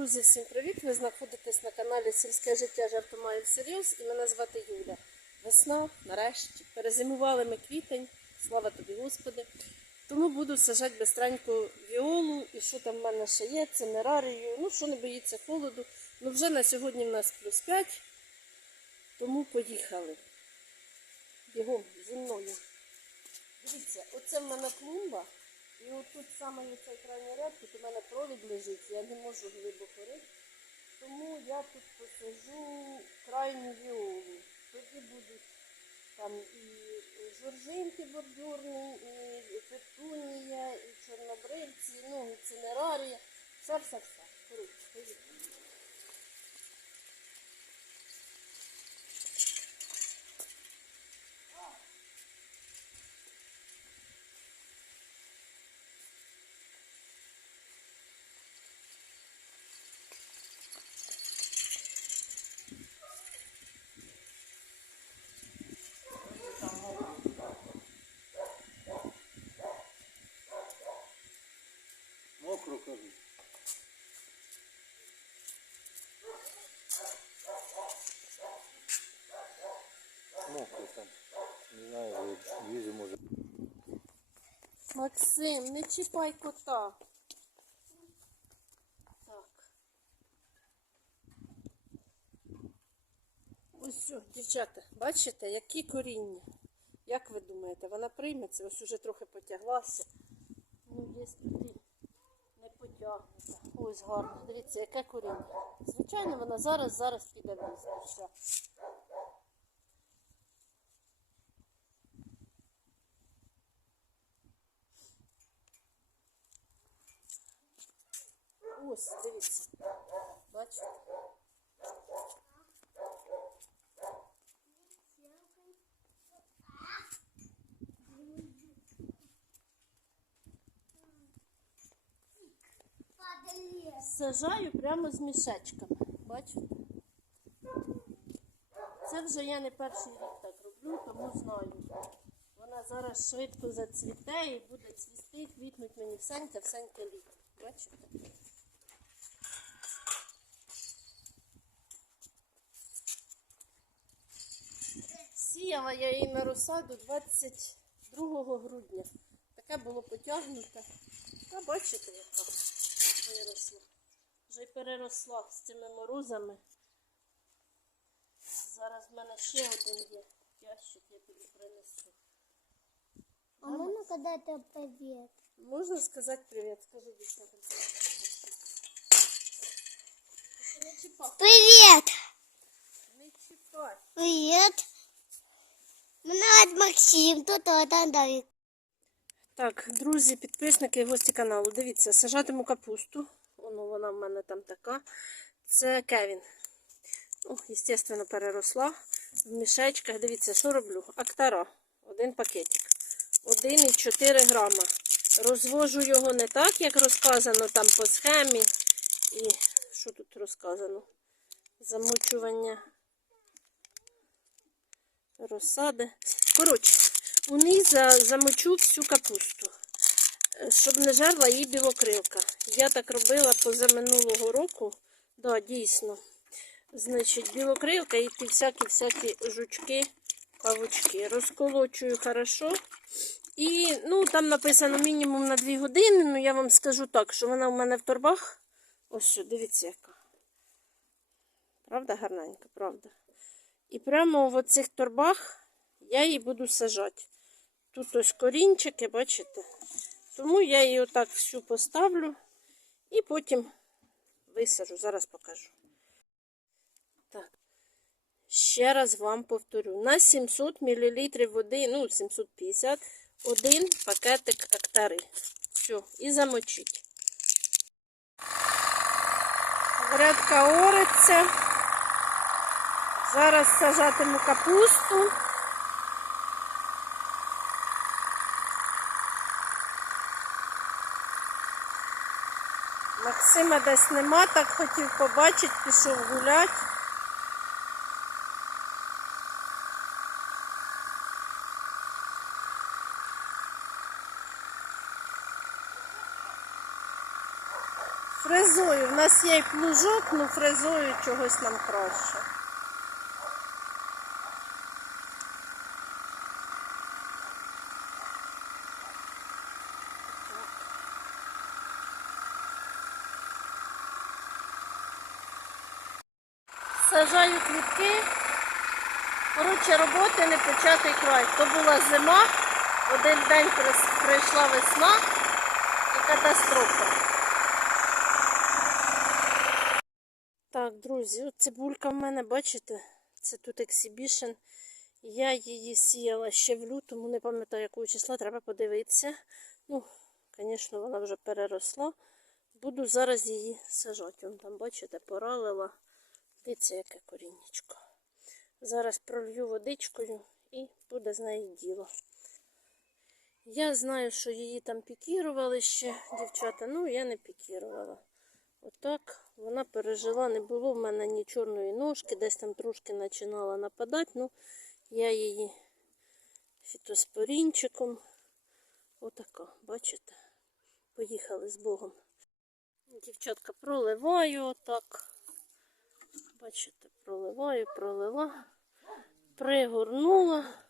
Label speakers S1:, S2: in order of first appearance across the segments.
S1: Друзі, всім привіт! Ви знаходитесь на каналі Сільське життя жартомає всерйоз і мене звати Юля. Весна, нарешті, перезимували ми квітень, слава тобі, Господи. Тому буду сажати бистренько віолу і що там в мене ще є, цинерарію, ну що не боїться холоду. Ну вже на сьогодні в нас плюс 5, тому поїхали. Бігом зі мною. Дивіться, оце в мене клумба. І отут саме на цей крайній ряд, тут у мене провід лежить, я не можу глибоко рити. Тому я тут посажу крайню віолу. Тоді будуть там і жоржинки бордюрні, і петунія, і чорнобривці, ну, і цинерарія. Все-все-все. Коротше, поїхали.
S2: Мокро кажу. Мокро там. Не знаю, їжі може.
S1: Максим, не чіпай кота. Так. Ось дівчата, бачите, які коріння? Як ви думаєте, вона прийметься? Ось уже трохи потяглася. Ну, є туди не потягнута. Ось гарно. Дивіться, яке коріння. Звичайно, вона зараз, зараз піде вниз. Ось, дивіться. Бачите? Сажаю прямо з мішечками. Бачите? Це вже я не перший рік так роблю, тому знаю. Вона зараз швидко зацвіте і буде цвісти, квітнуть мені всеньке, всеньке літо. Бачите? Сіяла я її на розсаду 22 грудня. Таке було потягнуте. А бачите, яка виросла. Вже й переросла з цими морозами. Зараз в мене ще один є ящик, я тобі принесу.
S3: А можно когда-то привет?
S1: Можна сказати привіт? Скажи чіпай,
S3: Привет!
S1: не чіпай.
S3: Привет! Зовут Максим, тут вот Андрей.
S1: Так, друзі, підписники гості каналу. Дивіться, сажатиму капусту. Воно вона в мене там така. Це Кевін. Ну, звісно, переросла. В мішечках. Дивіться, що роблю? Актара. Один пакетик. 1,4 грама. Розвожу його не так, як розказано там по схемі. І що тут розказано? Замочування розсади. Коротше, у ній за, замочу всю капусту, е, щоб не жерла її білокрилка. Я так робила позаминулого року. Да, дійсно. Значить, білокрилка і ті всякі-всякі жучки, павучки. Розколочую хорошо. І ну, там написано мінімум на 2 години. Ну я вам скажу так, що вона в мене в торбах. Ось що, дивіться яка. Правда, гарненька, правда. І прямо в оцих торбах я її буду сажати. Тут ось корінчики, бачите? Тому я її отак всю поставлю і потім висажу. Зараз покажу. Так. Ще раз вам повторю. На 700 мл води, ну, 750, один пакетик актари. Все, і замочіть. Грядка ориться. Зараз сажатиму капусту. Максима десь нема, так хотів побачити, пішов гулять. фрезою. В нас є і плужок, ну фрезою чогось нам краще. Сажаю квітки. Коротше, роботи не початий край. То була зима, один день прийшла весна і катастрофа. Так, друзі, от цибулька в мене, бачите, це тут ексібішн. Я її сіяла ще в лютому, не пам'ятаю якого числа, треба подивитися. Ну, звісно, вона вже переросла. Буду зараз її сажати. Вон там, бачите, поралила. Дивіться, яке коріннячко. Зараз пролью водичкою і буде з неї діло. Я знаю, що її там пікірували ще, дівчата, ну я не пікірувала. Отак вона пережила, не було в мене ні чорної ножки, десь там трошки починала нападати, ну я її фітоспорінчиком. Отака, бачите? Поїхали з Богом. Дівчатка, проливаю отак. Бачите, проливаю, пролила, пригорнула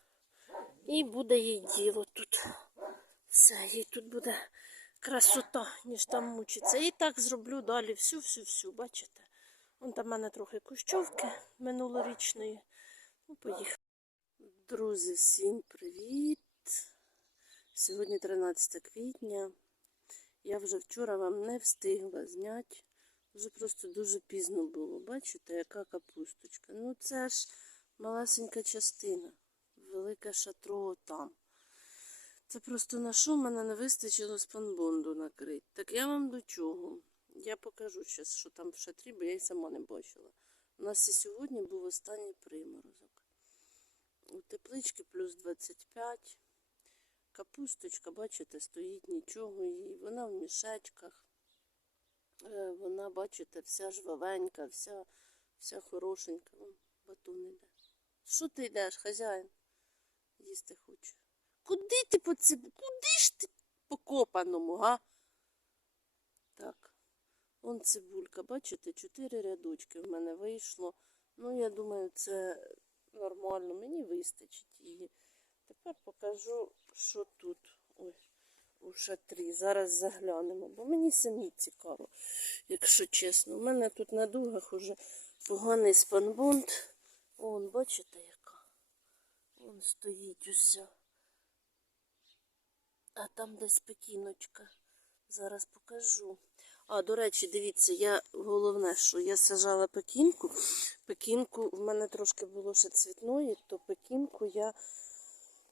S1: і буде їй діло тут. Все, їй тут буде красота, ніж там мучиться. І так зроблю далі всю-всю-всю, бачите? Вон там в мене трохи кущовки минулорічної. Ну, поїхали. Друзі, всім привіт! Сьогодні 13 квітня. Я вже вчора вам не встигла зняти. Вже просто дуже пізно було. Бачите, яка капусточка. Ну це ж малесенька частина. Велике шатро там. Це просто на що мене не вистачило спанбонду накрити. Так я вам до чого? Я покажу зараз, що там в шатрі, бо я й сама не бачила. У нас і сьогодні був останній приморозок. У теплички плюс 25. Капусточка, бачите, стоїть нічого їй. Вона в мішечках. Е, Вона, бачите, вся жвавенька, вся, вся хорошенька. Вон, батон іде. Що ти йдеш, хазяїн? Їсти хочу. Куди ти по циб... Куди ж ти по копаному, га? Так. Вон цибулька, бачите, чотири рядочки в мене вийшло. Ну, я думаю, це нормально, мені вистачить її. Тепер покажу, що тут. Ой, у шатрі. Зараз заглянемо, бо мені самі цікаво, якщо чесно. У мене тут на дугах уже поганий спанбунт. Вон, бачите, яка? Вон стоїть уся. А там десь пекіночка. Зараз покажу. А, до речі, дивіться, я головне, що я сажала пекінку. Пекінку в мене трошки було ще цвітної, то пекінку я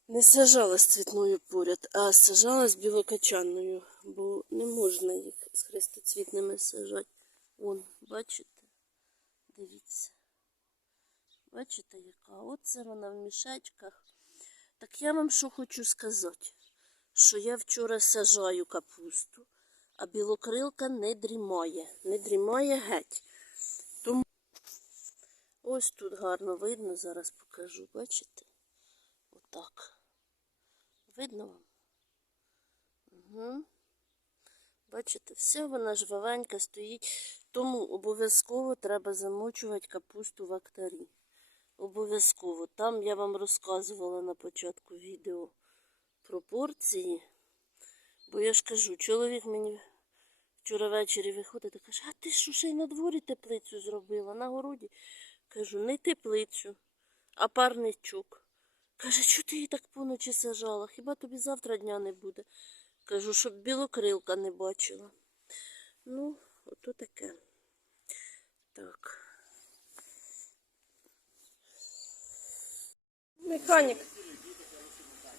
S1: не сажала з цвітною поряд, а сажала з білокачанною, бо не можна їх з хрестоцвітними сажати. Вон, бачите? Дивіться. Бачите, яка? Оце вона в мішечках. Так я вам що хочу сказати, що я вчора сажаю капусту, а білокрилка не дрімає. Не дрімає геть. Тому ось тут гарно видно, зараз покажу, бачите? Отак. Видно вам? Угу. Бачите, вся вона жвавенька стоїть, тому обов'язково треба замочувати капусту в актарі. Обов'язково. Там я вам розказувала на початку відео пропорції. Бо я ж кажу, чоловік мені вчора ввечері виходить і каже, а ти що ще й на дворі теплицю зробила? На городі? Кажу, не теплицю, а парничок. Каже, що ти її так поночі сажала? Хіба тобі завтра дня не буде? Кажу, щоб білокрилка не бачила. Ну, ото таке. Так. Механік.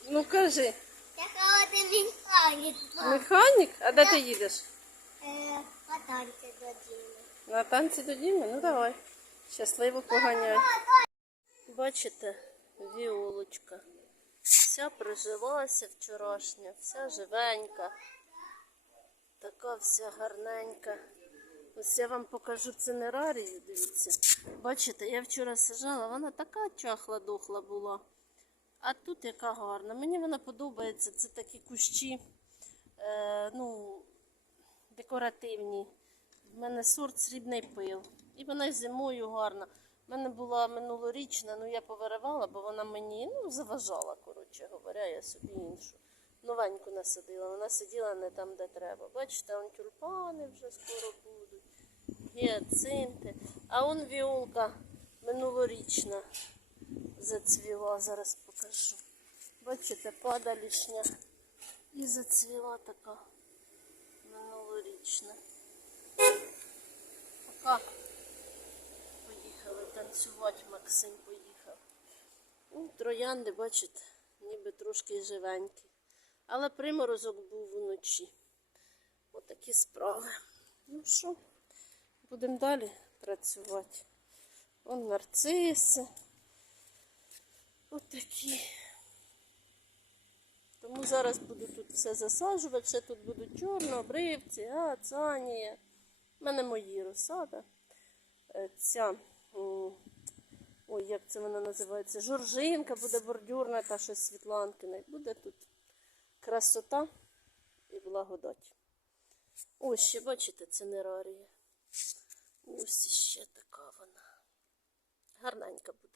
S1: Ну кажи,
S3: Така і механік.
S1: механік? А де ти їдеш?
S3: Е, Потанці до Діми.
S1: На танці до Діми? Ну давай. Щасливо поганяй. Бачите, віолочка. Вся прижилася вчорашня, вся живенька. Така вся гарненька. Ось я вам покажу цинерарію, дивіться. Бачите, я вчора сажала, вона така чахла дохла була. А тут яка гарна. Мені вона подобається. Це такі кущі, е, ну, декоративні. В мене сорт срібний пил. І вона зимою гарна. У мене була минулорічна, ну я повиривала, бо вона мені ну, заважала, коротше говоря, я собі іншу. Новеньку насадила. Вона сиділа не там, де треба. Бачите, он тюльпани вже скоро будуть, гіацинти. А он віолка минулорічна зацвіла, зараз покажу. Бачите, падалішня. І зацвіла така минулорічна. Пока. Поїхали танцювати, Максим поїхав. Ну, троянди, бачите, ніби трошки живенькі. Але приморозок був вночі. Отакі справи. Ну що, будемо далі працювати. Вон нарциси. Отакі. Тому зараз буду тут все засаджувати. Ще тут будуть чорнобривці, ацанія. У мене мої розсада. Е, Ця, ой, як це вона називається? Жоржинка буде бордюрна та щось Світланкина. Буде тут красота і благодать. Ось ще, бачите, це нерарія. Ось ще така вона. Гарненька буде.